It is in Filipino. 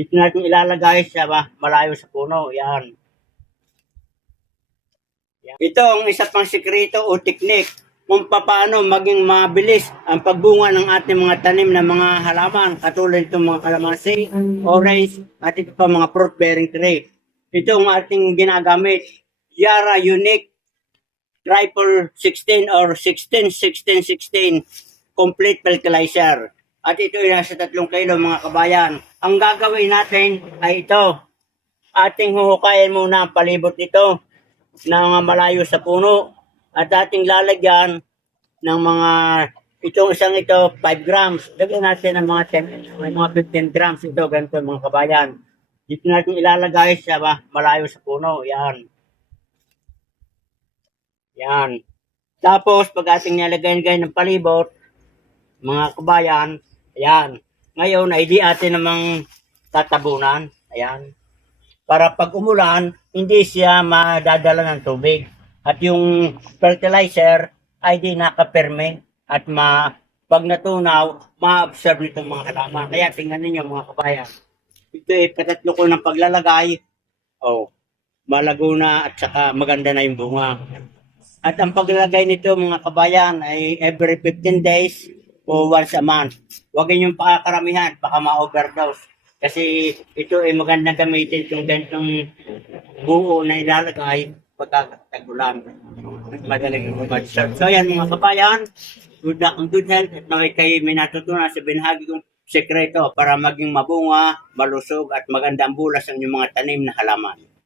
Dito natin ilalagay sa malayo sa puno. Yan. Ito ang isa pang sikreto o teknik kung paano maging mabilis ang pagbunga ng ating mga tanim na mga halaman katulad itong mga kalamansi, orange, at ito pa mga fruit bearing tree. Ito ang ating ginagamit. Yara Unique Triple 16 or 16-16-16 complete fertilizer. At ito ay nasa 3 kilo mga kabayan. Ang gagawin natin ay ito. Ating huhukayin muna ang palibot nito na malayo sa puno at ating lalagyan ng mga itong isang ito 5 grams. Lagyan natin ng mga 10, mga 15 grams ito ganito mga kabayan. Dito natin ilalagay sa malayo sa puno. Yan. Yan. Tapos pag ating nilagay ng palibot mga kabayan, ayan. Ngayon ay di atin namang tatabunan. Ayan. Para pag umulan, hindi siya madadala ng tubig. At yung fertilizer ay di nakaperme at pag natunaw, ma-absorb nitong mga halaman. Kaya tingnan ninyo mga kabayan. Ito ay patatlo ko ng paglalagay. Oh, malago na at saka maganda na yung bunga. At ang paglalagay nito mga kabayan ay every 15 days o once a month. Huwag niyong pakakaramihan, baka ma-overdose. Kasi ito ay magandang gamitin kung ganitong buo na ilalagay pagkatagulan. Madaling mag-serve. So yan mga kabayan, good luck and good health at kayo may natutunan sa binahagi kong sekreto para maging mabunga, malusog at magandang bulas ang inyong mga tanim na halaman.